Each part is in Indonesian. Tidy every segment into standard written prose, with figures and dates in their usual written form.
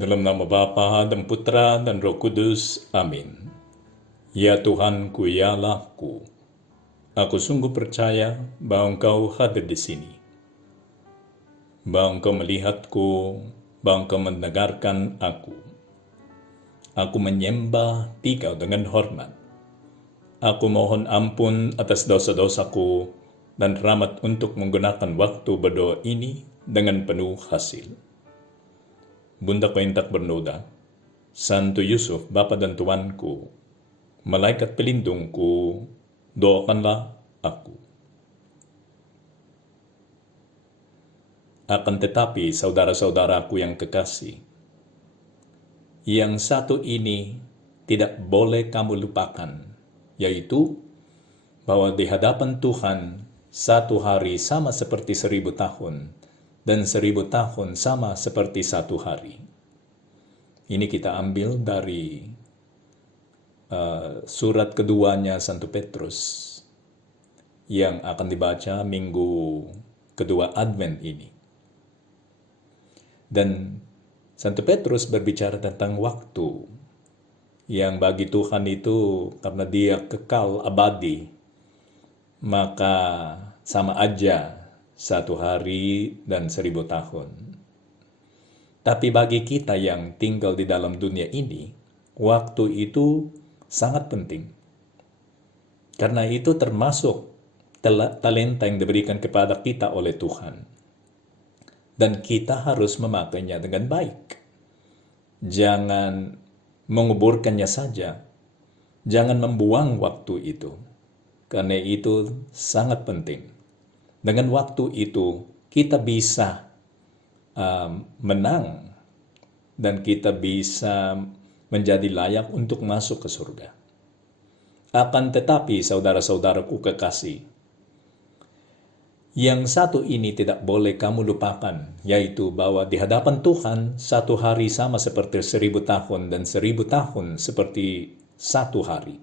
Dalam nama Bapa dan Putra dan Roh Kudus. Amin. Ya Tuhanku, ya Allahku, aku sungguh percaya bahwa Engkau hadir di sini, bahwa Engkau melihatku, bahwa Engkau mendengarkan aku. Aku menyembah Engkau dengan hormat. Aku mohon ampun atas dosa-dosaku dan rahmat untuk menggunakan waktu berdoa ini dengan penuh hasil. Bunda ko yang tak bernoda, Santo Yusuf, Bapa dan Tuanku, malaikat pelindungku, doakanlah aku. Akan tetapi, saudara-saudaraku yang kekasih, yang satu ini tidak boleh kamu lupakan, yaitu bahwa di hadapan Tuhan satu hari sama seperti 1000 tahun, dan 1000 tahun sama seperti satu hari. Ini kita ambil dari surat keduanya Santo Petrus yang akan dibaca minggu kedua Advent ini. Dan Santo Petrus berbicara tentang waktu yang bagi Tuhan itu karena dia kekal abadi, maka sama aja 1 hari dan 1000 tahun. Tapi bagi kita yang tinggal di dalam dunia ini, waktu itu sangat penting. Karena itu termasuk talenta yang diberikan kepada kita oleh Tuhan. Dan kita harus memakainya dengan baik. Jangan menguburkannya saja. Jangan membuang waktu itu. Karena itu sangat penting. Dengan waktu itu, kita bisa menang dan kita bisa menjadi layak untuk masuk ke surga. Akan tetapi, saudara-saudaraku kekasih, yang satu ini tidak boleh kamu lupakan, yaitu bahwa di hadapan Tuhan, satu hari sama seperti 1000 tahun dan 1000 tahun seperti satu hari.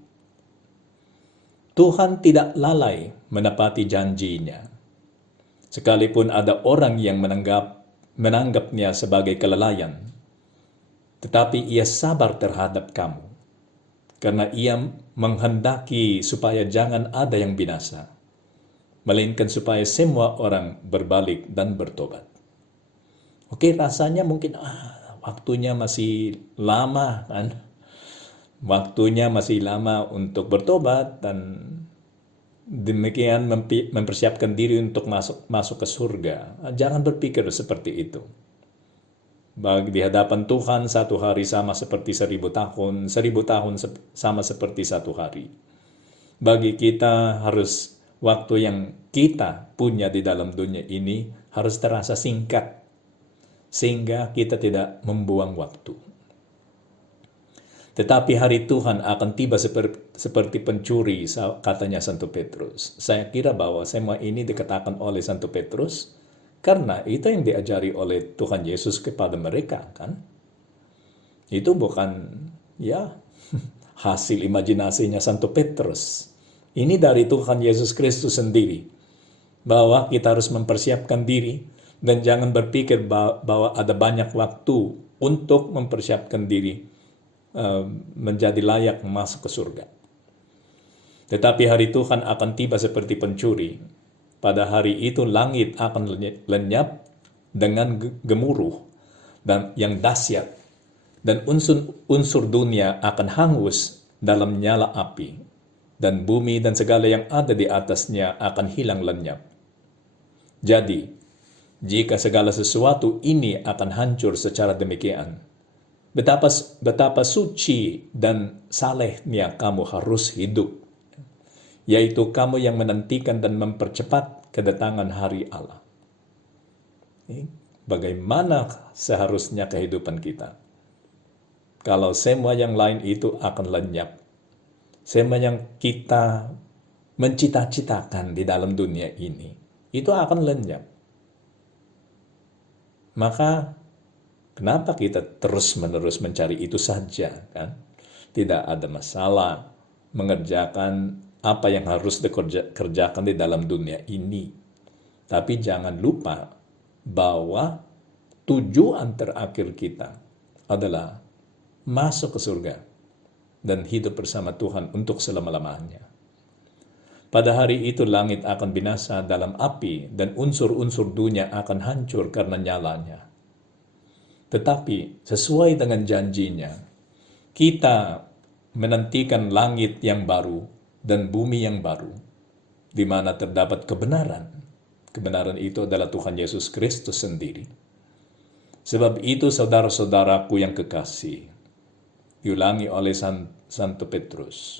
Tuhan tidak lalai menepati janjinya. Sekalipun ada orang yang menanggapnya sebagai kelalaian, tetapi ia sabar terhadap kamu, karena ia menghendaki supaya jangan ada yang binasa, melainkan supaya semua orang berbalik dan bertobat. Oke, rasanya mungkin waktunya masih lama kan? Waktunya masih lama untuk bertobat dan demikian mempersiapkan diri untuk masuk ke surga. Jangan berpikir seperti itu. Bagi di hadapan Tuhan satu hari sama seperti 1000 tahun, 1000 tahun sama seperti satu hari. Bagi kita harus waktu yang kita punya di dalam dunia ini harus terasa singkat, sehingga kita tidak membuang waktu. Tetapi hari Tuhan akan tiba seperti pencuri, katanya Santo Petrus. Saya kira bahwa semua ini dikatakan oleh Santo Petrus karena itu yang diajari oleh Tuhan Yesus kepada mereka, kan? Itu bukan hasil imajinasinya Santo Petrus. Ini dari Tuhan Yesus Kristus sendiri, bahwa kita harus mempersiapkan diri dan jangan berpikir bahwa ada banyak waktu untuk mempersiapkan diri menjadi layak masuk ke surga. Tetapi hari Tuhan akan tiba seperti pencuri. Pada hari itu langit akan lenyap dengan gemuruh dan yang dahsyat, dan unsur dunia akan hangus dalam nyala api, dan bumi dan segala yang ada di atasnya akan hilang lenyap. Jadi, jika segala sesuatu ini akan hancur secara demikian, betapa suci dan salehnya kamu harus hidup, yaitu kamu yang menantikan dan mempercepat kedatangan hari Allah. Bagaimana seharusnya kehidupan kita? Kalau semua yang lain itu akan lenyap, semua yang kita mencita-citakan di dalam dunia ini, itu akan lenyap. Maka kenapa kita terus-menerus mencari itu saja, kan? Tidak ada masalah mengerjakan apa yang harus dikerjakan di dalam dunia ini. Tapi jangan lupa bahwa tujuan terakhir kita adalah masuk ke surga dan hidup bersama Tuhan untuk selama-lamanya. Pada hari itu langit akan binasa dalam api dan unsur-unsur dunia akan hancur karena nyalanya. Tetapi sesuai dengan janjinya, kita menantikan langit yang baru dan bumi yang baru, di mana terdapat kebenaran. Kebenaran itu adalah Tuhan Yesus Kristus sendiri. Sebab itu saudara-saudaraku yang kekasih, diulangi oleh Santo Petrus,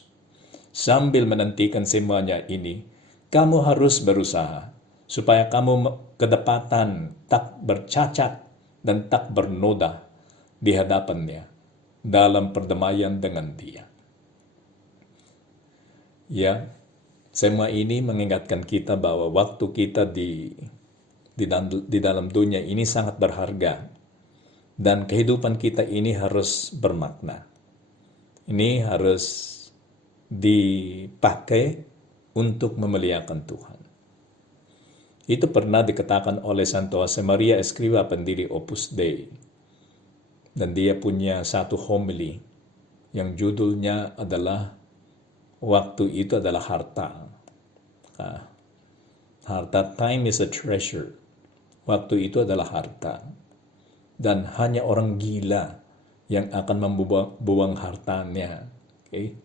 sambil menantikan semuanya ini, kamu harus berusaha supaya kamu kedapatan tak bercacat dan tak bernoda di hadapannya dalam perdamaian dengan Dia. Ya, semua ini mengingatkan kita bahwa waktu kita di dalam dunia ini sangat berharga. Dan kehidupan kita ini harus bermakna. Ini harus dipakai untuk memuliakan Tuhan. Itu pernah dikatakan oleh Santo Josemaria Escrivá, pendiri Opus Dei. Dan dia punya satu homily yang judulnya adalah waktu itu adalah harta. Harta, time is a treasure. Waktu itu adalah harta. Dan hanya orang gila yang akan membuang hartanya. Okay?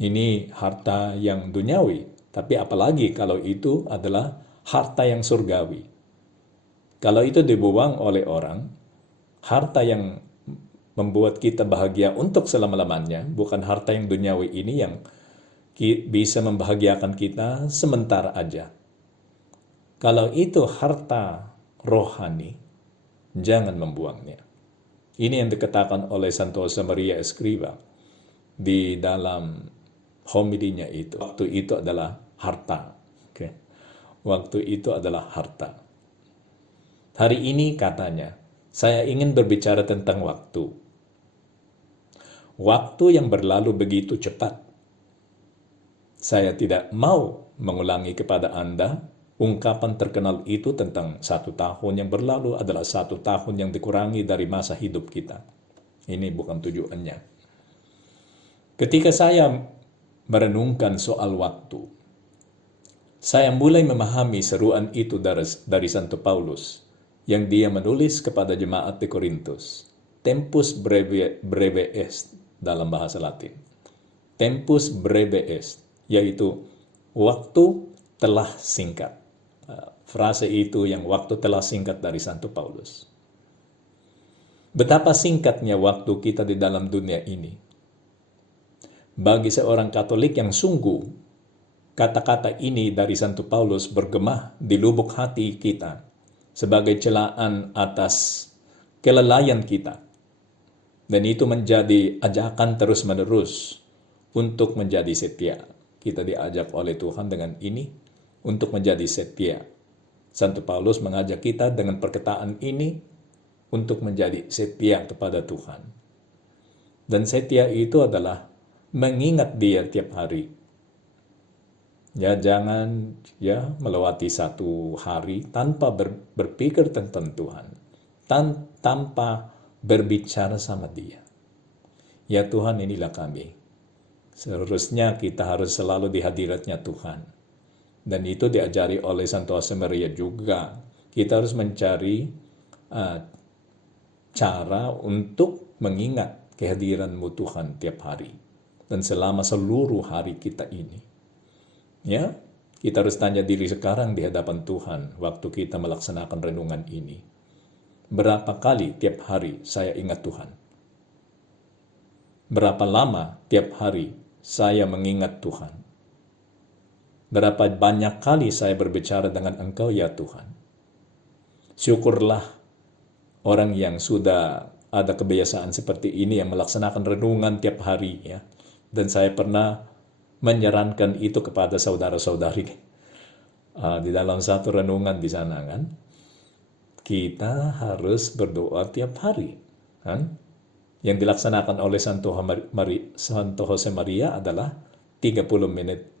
Ini harta yang duniawi, tapi apalagi kalau itu adalah harta yang surgawi. Kalau itu dibuang oleh orang, harta yang membuat kita bahagia untuk selama-lamanya, bukan harta yang duniawi ini yang bisa membahagiakan kita sementara aja. Kalau itu harta rohani, jangan membuangnya. Ini yang dikatakan oleh Santo Josemaria Escrivá di dalam homilinya itu. Waktu itu adalah harta. Okay. Waktu itu adalah harta. Hari ini katanya, saya ingin berbicara tentang waktu. Waktu yang berlalu begitu cepat. Saya tidak mau mengulangi kepada Anda ungkapan terkenal itu tentang 1 tahun yang berlalu adalah 1 tahun yang dikurangi dari masa hidup kita. Ini bukan tujuannya. Ketika saya merenungkan soal waktu, saya mulai memahami seruan itu dari Santo Paulus yang dia menulis kepada jemaat di Korintus. Tempus breve est dalam bahasa Latin. Tempus breve est, yaitu waktu telah singkat. Frase itu yang waktu telah singkat dari Santo Paulus. Betapa singkatnya waktu kita di dalam dunia ini. Bagi seorang Katolik yang sungguh, kata-kata ini dari Santo Paulus bergema di lubuk hati kita sebagai celaan atas kelalaian kita. Dan itu menjadi ajakan terus-menerus untuk menjadi setia. Kita diajak oleh Tuhan dengan ini untuk menjadi setia. Santo Paulus mengajak kita dengan perkataan ini untuk menjadi setia kepada Tuhan. Dan setia itu adalah mengingat Dia tiap hari. Ya, jangan melewati 1 hari tanpa berpikir tentang Tuhan. Tanpa berbicara sama Dia. Ya Tuhan, inilah kami. Seharusnya kita harus selalu di hadiratnya Tuhan. Dan itu diajari oleh Santo Josemaria juga. Kita harus mencari cara untuk mengingat kehadiran-Mu Tuhan tiap hari. Dan selama seluruh hari kita ini. Ya, kita harus tanya diri sekarang di hadapan Tuhan waktu kita melaksanakan renungan ini. Berapa kali tiap hari saya ingat Tuhan? Berapa lama tiap hari saya mengingat Tuhan? Berapa banyak kali saya berbicara dengan Engkau ya Tuhan? Syukurlah orang yang sudah ada kebiasaan seperti ini yang melaksanakan renungan tiap hari ya. Dan saya pernah menyarankan itu kepada saudara-saudari di dalam satu renungan di sana kan. Kita harus berdoa tiap hari kan. Yang dilaksanakan oleh Santo Josemaria adalah 30 menit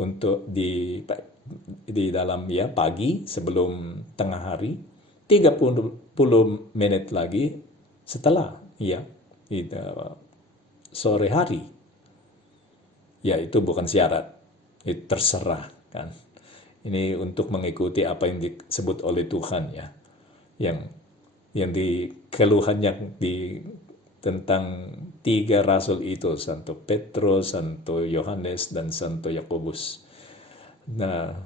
untuk di dalam pagi sebelum tengah hari, 30 menit lagi setelah ya, sore hari, ya itu bukan syarat, itu terserah kan. Ini untuk mengikuti apa yang disebut oleh Tuhan ya, yang di keluhan yang tentang tiga rasul itu, Santo Petrus, Santo Yohanes, dan Santo Yakobus. Nah,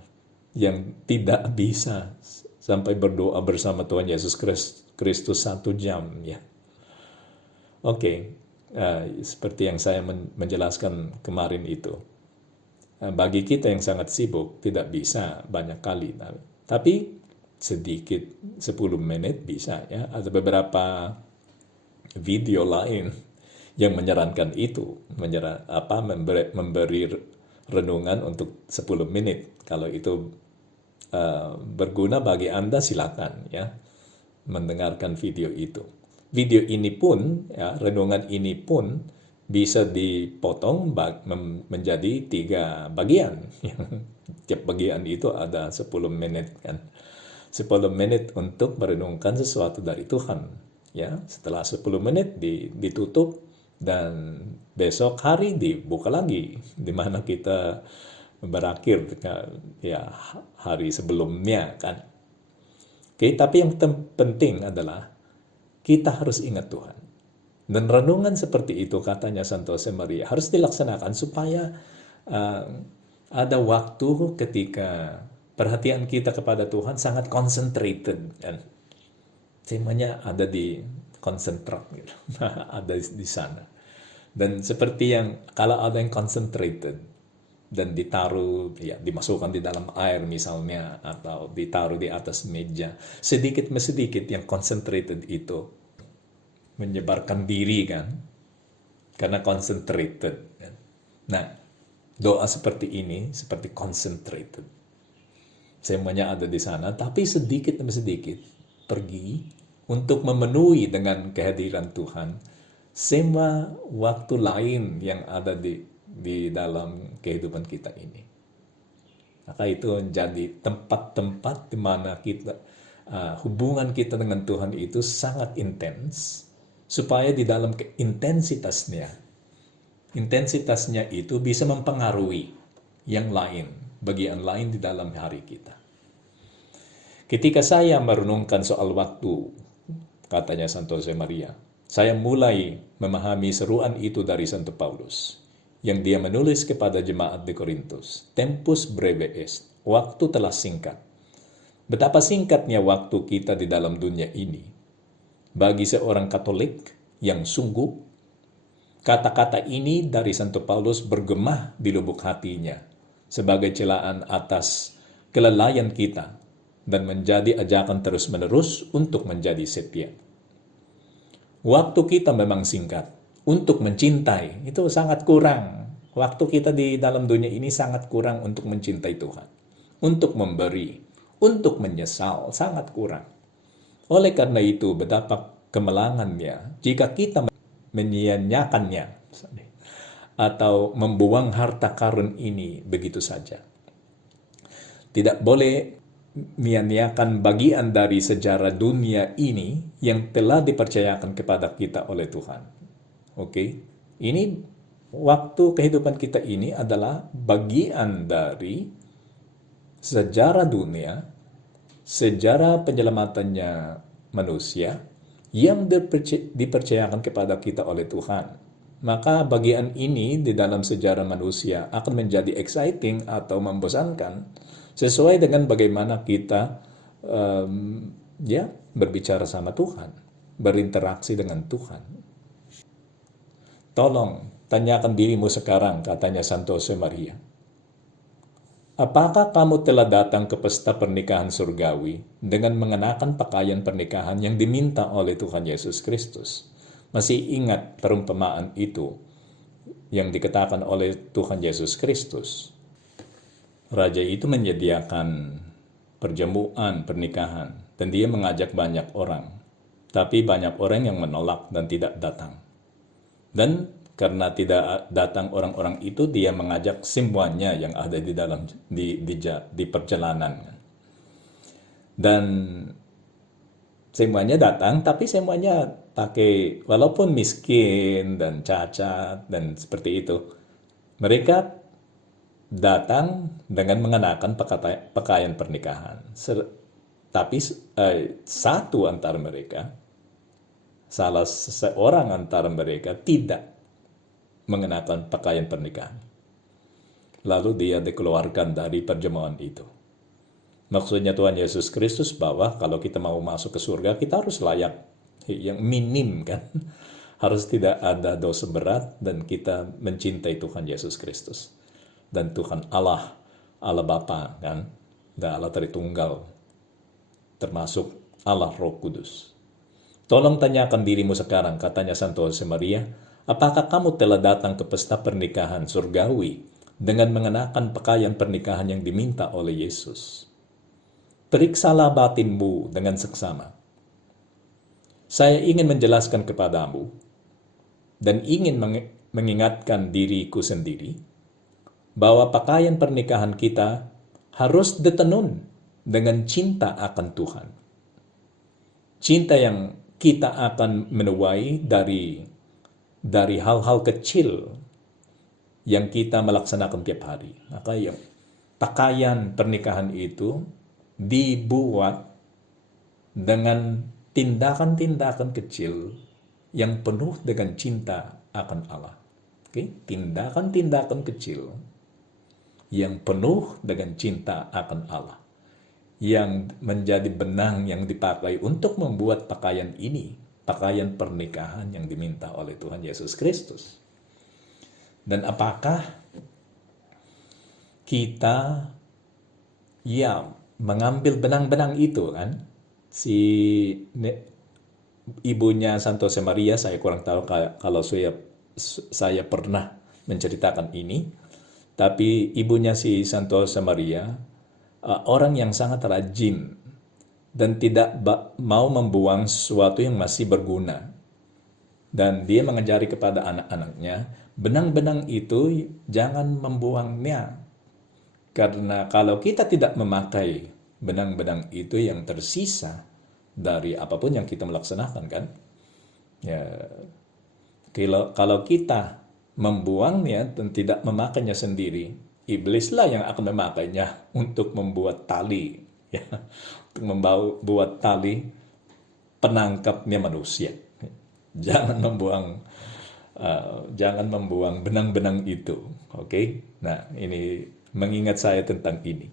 yang tidak bisa sampai berdoa bersama Tuhan Yesus Kristus 1 jam ya. Oke, seperti yang saya menjelaskan kemarin itu. Bagi kita yang sangat sibuk, tidak bisa banyak kali. Tapi sedikit, 10 menit bisa ya. Ada beberapa video lain yang menyarankan itu. Memberi renungan untuk 10 menit. Kalau itu berguna bagi Anda, silakan ya mendengarkan video itu. Video ini pun, ya, renungan ini pun bisa dipotong menjadi 3 bagian. Tiap bagian itu ada 10 menit kan. 10 menit untuk merenungkan sesuatu dari Tuhan. Ya, setelah 10 menit ditutup dan besok hari dibuka lagi, di mana kita berakhir ya hari sebelumnya kan. Oke, tapi yang penting adalah kita harus ingat Tuhan. Dan renungan seperti itu, katanya Santo Josemaria, harus dilaksanakan supaya ada waktu ketika perhatian kita kepada Tuhan sangat concentrated. Kan? Semuanya ada di konsentrat, gitu. Ada di sana. Dan seperti yang, kalau ada yang concentrated, dan ditaruh, ya, dimasukkan di dalam air misalnya, atau ditaruh di atas meja, sedikit sedikit yang concentrated itu menyebarkan diri kan, karena concentrated kan. Nah, doa seperti ini seperti concentrated, semuanya ada di sana, tapi sedikit demi sedikit pergi untuk memenuhi dengan kehadiran Tuhan semua waktu lain yang ada di dalam kehidupan kita ini. Maka itu menjadi tempat-tempat di mana kita hubungan kita dengan Tuhan itu sangat intens, supaya di dalam intensitasnya itu bisa mempengaruhi yang lain, bagian lain di dalam hari kita. Ketika saya merenungkan soal waktu, katanya Santo Josemaria, saya mulai memahami seruan itu dari Santo Paulus, yang dia menulis kepada jemaat di Korintus, tempus breve est, waktu telah singkat. Betapa singkatnya waktu kita di dalam dunia ini. Bagi seorang Katolik yang sungguh, kata-kata ini dari Santo Paulus bergema di lubuk hatinya sebagai celaan atas kelalaian kita dan menjadi ajakan terus-menerus untuk menjadi setia. Waktu kita memang singkat. Untuk mencintai, itu sangat kurang. Waktu kita di dalam dunia ini sangat kurang untuk mencintai Tuhan. Untuk memberi, untuk menyesal, sangat kurang. Oleh karena itu, betapa kemalangannya jika kita menyia-nyiakannya atau membuang harta karun ini begitu saja. Tidak boleh menyia-nyiakan bagian dari sejarah dunia ini yang telah dipercayakan kepada kita oleh Tuhan. Oke, ini waktu kehidupan kita ini adalah bagian dari sejarah dunia, sejarah penyelamatannya manusia yang dipercayakan kepada kita oleh Tuhan. Maka bagian ini di dalam sejarah manusia akan menjadi exciting atau membosankan sesuai dengan bagaimana kita berbicara sama Tuhan, berinteraksi dengan Tuhan. Tolong, tanyakan dirimu sekarang, katanya Santo Josemaria. Apakah kamu telah datang ke pesta pernikahan surgawi dengan mengenakan pakaian pernikahan yang diminta oleh Tuhan Yesus Kristus? Masih ingat perumpamaan itu yang dikatakan oleh Tuhan Yesus Kristus? Raja itu menyediakan perjamuan pernikahan dan dia mengajak banyak orang. Tapi banyak orang yang menolak dan tidak datang. Dan karena tidak datang orang-orang itu, dia mengajak semuanya yang ada di dalam di perjalanan. Dan Semuanya datang, tapi semuanya pakai, walaupun miskin dan cacat dan seperti itu. Mereka datang dengan mengenakan pakaian pernikahan. Tapi satu antara mereka, salah seorang antara mereka tidak mengenakan pakaian pernikahan. Lalu dia dikeluarkan dari perjamuan itu. Maksudnya Tuhan Yesus Kristus bahwa kalau kita mau masuk ke surga, kita harus layak. Yang minim kan. Harus tidak ada dosa berat dan kita mencintai Tuhan Yesus Kristus. Dan Tuhan Allah, Allah Bapa kan. Dan Allah Tritunggal. Termasuk Allah Roh Kudus. Tolong tanyakan dirimu sekarang, katanya Santo Josemaria, apakah kamu telah datang ke pesta pernikahan surgawi dengan mengenakan pakaian pernikahan yang diminta oleh Yesus? Periksalah batinmu dengan seksama. Saya ingin menjelaskan kepadamu dan ingin mengingatkan diriku sendiri bahwa pakaian pernikahan kita harus ditenun dengan cinta akan Tuhan. Cinta yang kita akan menuai dari hal-hal kecil yang kita melaksanakan tiap hari. Maka yang pakaian pernikahan itu dibuat dengan tindakan-tindakan kecil yang penuh dengan cinta akan Allah. Oke? Tindakan-tindakan kecil yang penuh dengan cinta akan Allah. Yang menjadi benang yang dipakai untuk membuat pakaian ini, pakaian pernikahan yang diminta oleh Tuhan Yesus Kristus. Dan apakah kita mengambil benang-benang itu kan? Si ibunya Santo Josemaria, saya kurang tahu kalau saya pernah menceritakan ini, tapi ibunya si Santo Josemaria orang yang sangat rajin dan tidak mau membuang sesuatu yang masih berguna. Dan dia mengajari kepada anak-anaknya, benang-benang itu jangan membuangnya. Karena kalau kita tidak memakai benang-benang itu yang tersisa dari apapun yang kita melaksanakan kan. Ya, kalau kita membuangnya dan tidak memakainya sendiri, iblislah yang akan memakainya untuk membuat tali. Ya, untuk membuat tali penangkapnya manusia. Jangan membuang benang-benang itu. Oke? Nah, ini mengingat saya tentang ini.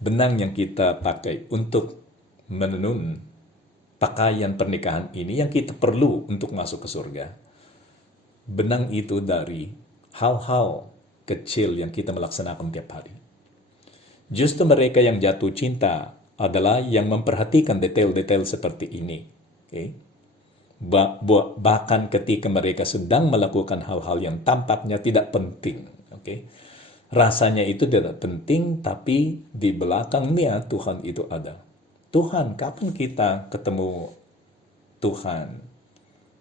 Benang yang kita pakai untuk menenun pakaian pernikahan ini yang kita perlu untuk masuk ke surga. Benang itu dari hal-hal kecil yang kita melaksanakan tiap hari. Justru mereka yang jatuh cinta adalah yang memperhatikan detail-detail seperti ini. Okay? Bahkan ketika mereka sedang melakukan hal-hal yang tampaknya tidak penting. Okay? Rasanya itu tidak penting, tapi di belakangnya Tuhan itu ada. Tuhan, kapan kita ketemu Tuhan?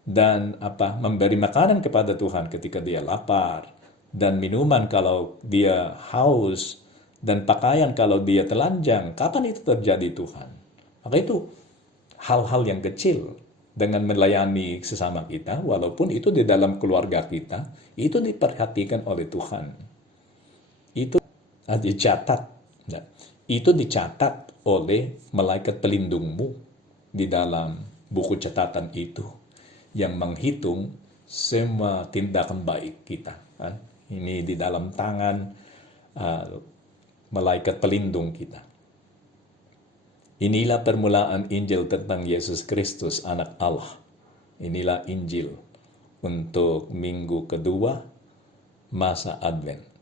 Dan memberi makanan kepada Tuhan ketika dia lapar, dan minuman kalau dia haus, dan pakaian kalau dia telanjang. Kapan itu terjadi Tuhan? Maka itu hal-hal yang kecil dengan melayani sesama kita, walaupun itu di dalam keluarga kita, itu diperhatikan oleh Tuhan. Itu dicatat. Nah, itu dicatat oleh malaikat pelindungmu di dalam buku catatan itu yang menghitung semua tindakan baik kita. Kan? Ini di dalam tangan malaikat pelindung kita. Inilah permulaan Injil tentang Yesus Kristus, Anak Allah. Inilah Injil untuk minggu kedua masa Advent.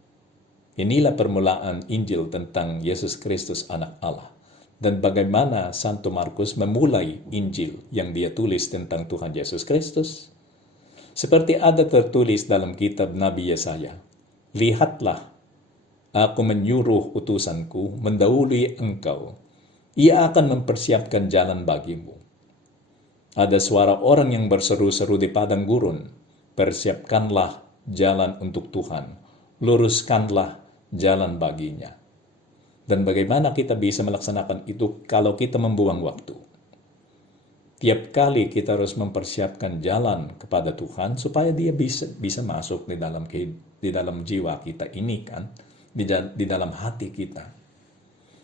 Inilah permulaan Injil tentang Yesus Kristus, Anak Allah. Dan bagaimana Santo Markus memulai Injil yang dia tulis tentang Tuhan Yesus Kristus. Seperti ada tertulis dalam kitab Nabi Yesaya, lihatlah, aku menyuruh utusanku mendahului engkau. Ia akan mempersiapkan jalan bagimu. Ada suara orang yang berseru-seru di padang gurun, persiapkanlah jalan untuk Tuhan, luruskanlah jalan baginya. Dan bagaimana kita bisa melaksanakan itu kalau kita membuang waktu? Tiap kali kita harus mempersiapkan jalan kepada Tuhan supaya dia bisa masuk di dalam jiwa kita ini kan, di dalam hati kita.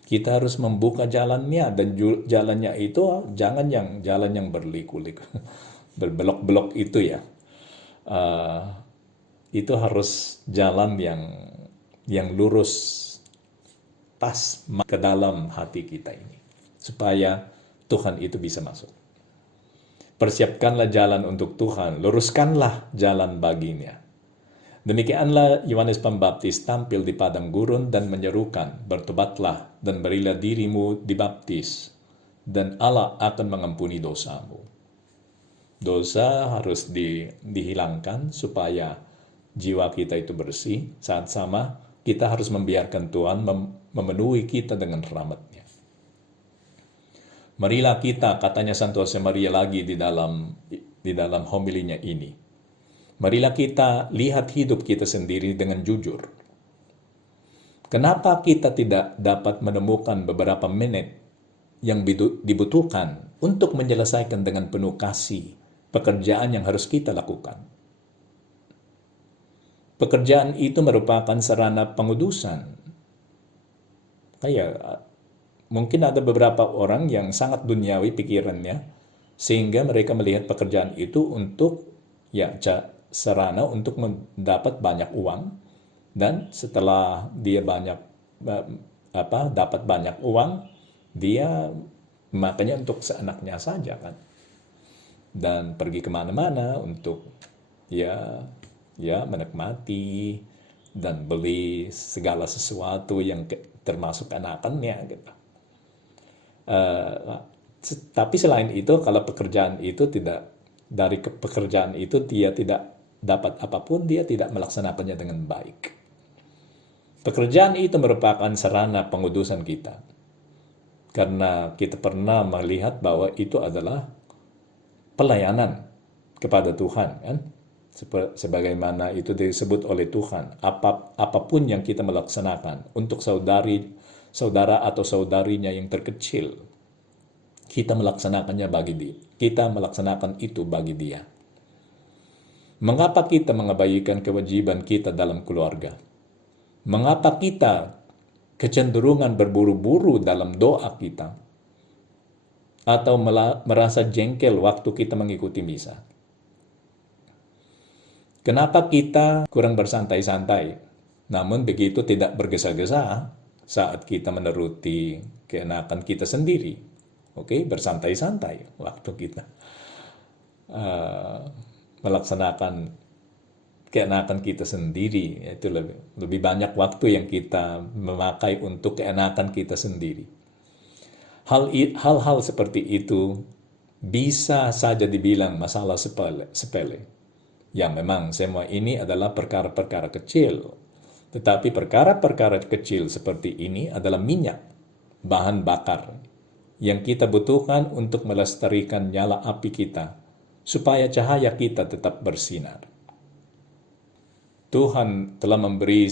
Kita harus membuka jalannya, dan jalannya itu jangan jalan yang berliku-liku, berbelok-belok itu ya. Itu harus jalan yang lurus, pas ke dalam hati kita ini, supaya Tuhan itu bisa masuk. Persiapkanlah jalan untuk Tuhan, luruskanlah jalan baginya. Demikianlah Yohanes Pembaptis tampil di padang gurun dan menyerukan, bertobatlah dan berilah dirimu dibaptis, dan Allah akan mengampuni dosamu. Dosa harus dihilangkan supaya jiwa kita itu bersih. Saat sama, kita harus membiarkan Tuhan memenuhi kita dengan rahmat-Nya. Marilah kita, katanya Santo Josemaria lagi di dalam homilinya ini. Marilah kita lihat hidup kita sendiri dengan jujur. Kenapa kita tidak dapat menemukan beberapa menit yang dibutuhkan untuk menyelesaikan dengan penuh kasih pekerjaan yang harus kita lakukan? Pekerjaan itu merupakan sarana pengudusan. Mungkin ada beberapa orang yang sangat duniawi pikirannya, sehingga mereka melihat pekerjaan itu untuk sarana untuk mendapat banyak uang, dan setelah dia dapat banyak uang, dia makanya untuk seenaknya saja kan, dan pergi kemana-mana untuk menikmati dan beli segala sesuatu yang termasuk anakannya gitu. Tapi selain itu, kalau pekerjaan itu dari pekerjaan itu dia tidak dapat apapun, dia tidak melaksanakannya dengan baik. Pekerjaan itu merupakan sarana pengudusan kita, karena kita pernah melihat bahwa itu adalah pelayanan kepada Tuhan kan, sebagaimana itu disebut oleh Tuhan. Apapun yang kita melaksanakan untuk saudara atau saudarinya yang terkecil, kita melaksanakannya bagi dia. Kita melaksanakan itu bagi dia. Mengapa kita mengabaikan kewajiban kita dalam keluarga? Mengapa kita kecenderungan berburu-buru dalam doa kita? Atau merasa jengkel waktu kita mengikuti misa? Kenapa kita kurang bersantai-santai, namun begitu tidak bergesa-gesa saat kita menuruti keenakan kita sendiri? Bersantai-santai waktu kita melaksanakan keenakan kita sendiri. Itu lebih banyak waktu yang kita memakai untuk keenakan kita sendiri. Hal-hal seperti itu bisa saja dibilang masalah sepele. Ya, memang semua ini adalah perkara-perkara kecil. Tetapi perkara-perkara kecil seperti ini adalah minyak, bahan bakar, yang kita butuhkan untuk melestarikan nyala api kita, supaya cahaya kita tetap bersinar. Tuhan telah memberi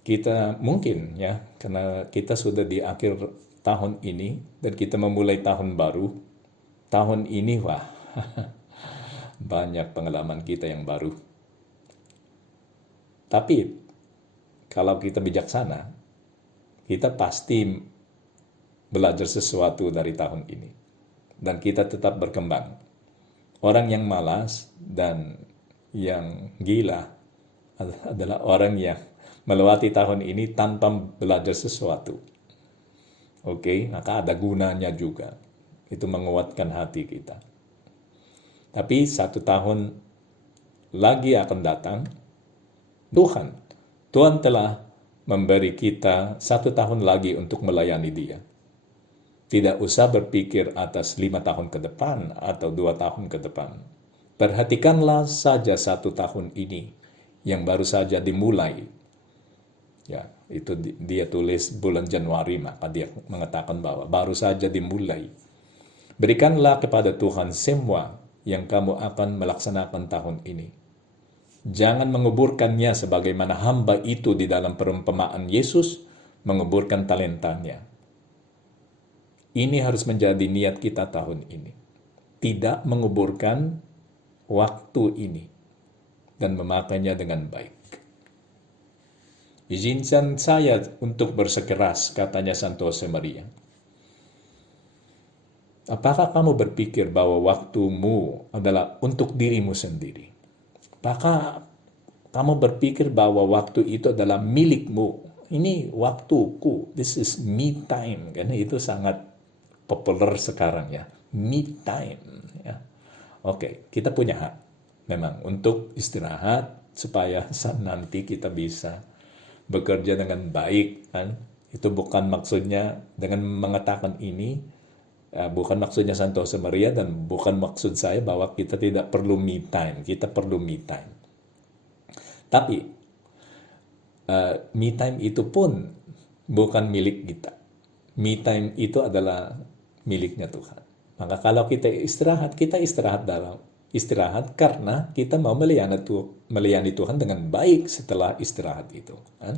kita mungkin karena kita sudah di akhir tahun ini, dan kita memulai tahun baru. Tahun ini, banyak pengalaman kita yang baru. Tapi, kalau kita bijaksana, kita pasti belajar sesuatu dari tahun ini. Dan kita tetap berkembang. Orang yang malas dan yang gila adalah orang yang melewati tahun ini tanpa belajar sesuatu. Maka ada gunanya juga. Itu menguatkan hati kita. Tapi 1 tahun lagi akan datang, Tuhan telah memberi kita 1 tahun lagi untuk melayani Dia. Tidak usah berpikir atas 5 tahun ke depan atau 2 tahun ke depan. Perhatikanlah saja 1 tahun ini yang baru saja dimulai. Itu dia tulis bulan Januari, maka dia mengatakan bahwa baru saja dimulai. Berikanlah kepada Tuhan semua yang kamu akan melaksanakan tahun ini. Jangan menguburkannya sebagaimana hamba itu di dalam perumpamaan Yesus menguburkan talentanya. Ini harus menjadi niat kita tahun ini. tidak menguburkan waktu ini dan memakainya dengan baik. Izinkan saya untuk bersikeras, katanya Santo Josemaria. Apakah kamu berpikir bahwa waktumu adalah untuk dirimu sendiri? Apakah kamu berpikir bahwa waktu itu adalah milikmu? Ini waktuku, this is me time. Karena itu sangat populer sekarang ya, me time. Ya. Oke, kita punya hak memang untuk istirahat supaya nanti kita bisa bekerja dengan baik, kan? Itu bukan maksudnya dengan mengatakan ini, bukan maksudnya Santo Josemaria dan bukan maksud saya bahwa kita tidak perlu me time. Kita perlu me time. Tapi me time itu pun bukan milik kita. Me time itu adalah miliknya Tuhan. Maka kalau kita istirahat karena kita mau melayani Tuhan dengan baik setelah istirahat itu, kan?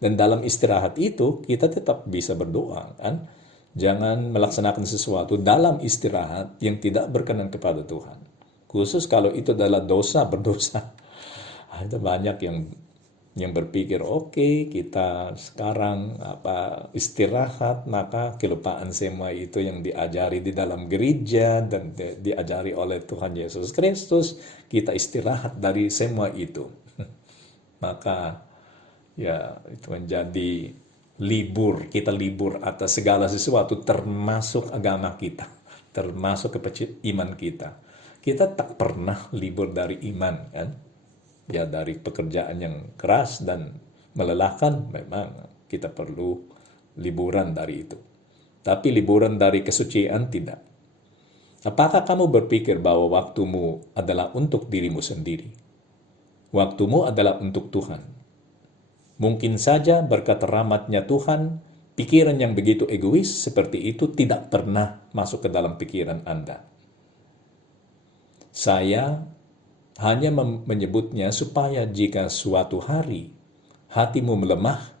Dan dalam istirahat itu kita tetap bisa berdoa, kan? Jangan melaksanakan sesuatu dalam istirahat yang tidak berkenan kepada Tuhan. Khusus kalau itu adalah berdosa. Ada banyak yang berpikir, oke, kita sekarang istirahat, maka kelupaan semua itu yang diajari di dalam gereja dan diajari oleh Tuhan Yesus Kristus, kita istirahat dari semua itu. Maka ya itu menjadi kita libur atas segala sesuatu termasuk agama kita, termasuk iman kita. Kita tak pernah libur dari iman, kan? Ya, dari pekerjaan yang keras dan melelahkan, memang kita perlu liburan dari itu. Tapi liburan dari kesucian tidak. Apakah kamu berpikir bahwa waktumu adalah untuk dirimu sendiri? Waktumu adalah untuk Tuhan. Mungkin saja berkat rahmatnya Tuhan, pikiran yang begitu egois seperti itu tidak pernah masuk ke dalam pikiran Anda. Saya hanya menyebutnya supaya jika suatu hari hatimu melemah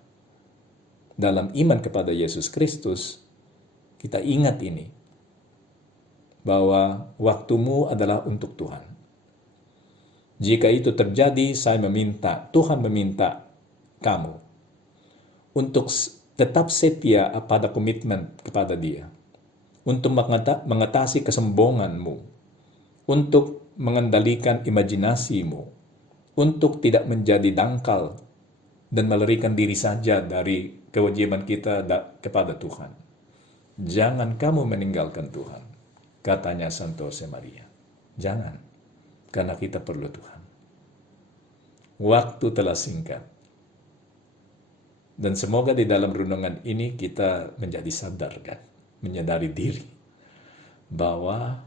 dalam iman kepada Yesus Kristus, kita ingat ini, bahwa waktumu adalah untuk Tuhan. Jika itu terjadi, Tuhan meminta kamu untuk tetap setia pada komitmen kepada Dia, untuk mengatasi kesombonganmu, untuk mengendalikan imajinasimu, untuk tidak menjadi dangkal dan melarikan diri saja dari kewajiban kita kepada Tuhan. Jangan kamu meninggalkan Tuhan, katanya Santo Josemaria. Jangan, karena kita perlu Tuhan. Waktu telah singkat. Dan semoga di dalam renungan ini kita menjadi sadar, kan? Menyadari diri bahwa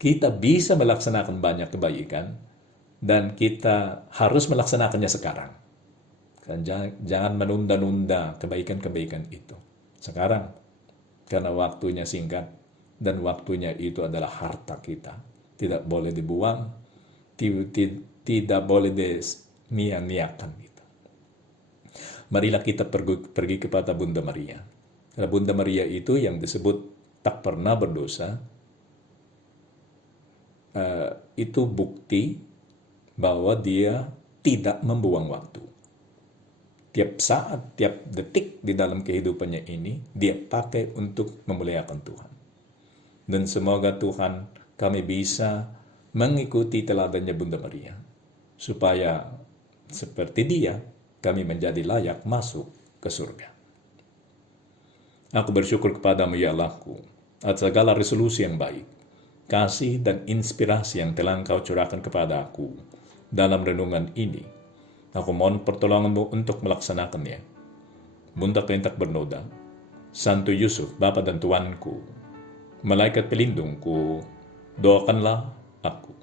kita bisa melaksanakan banyak kebaikan dan kita harus melaksanakannya sekarang. Jangan menunda-nunda kebaikan-kebaikan itu. Sekarang, karena waktunya singkat dan waktunya itu adalah harta kita. Tidak boleh dibuang, tidak boleh dinia-niakan gitu. Marilah kita pergi kepada Bunda Maria. Karena Bunda Maria itu yang disebut tak pernah berdosa, itu bukti bahwa dia tidak membuang waktu. Tiap saat, tiap detik di dalam kehidupannya ini, dia pakai untuk memuliakan Tuhan. Dan semoga Tuhan kami bisa mengikuti teladannya Bunda Maria, supaya seperti dia, kami menjadi layak masuk ke surga. Aku bersyukur kepadamu ya Allahku, atas segala resolusi yang baik, kasih dan inspirasi yang telah Engkau curahkan kepada aku dalam renungan ini. Aku mohon pertolonganmu untuk melaksanakannya. Bunda Kelintak Bernoda, Santo Yusuf, Bapa dan Tuanku, Malaikat pelindungku, doakanlah aku.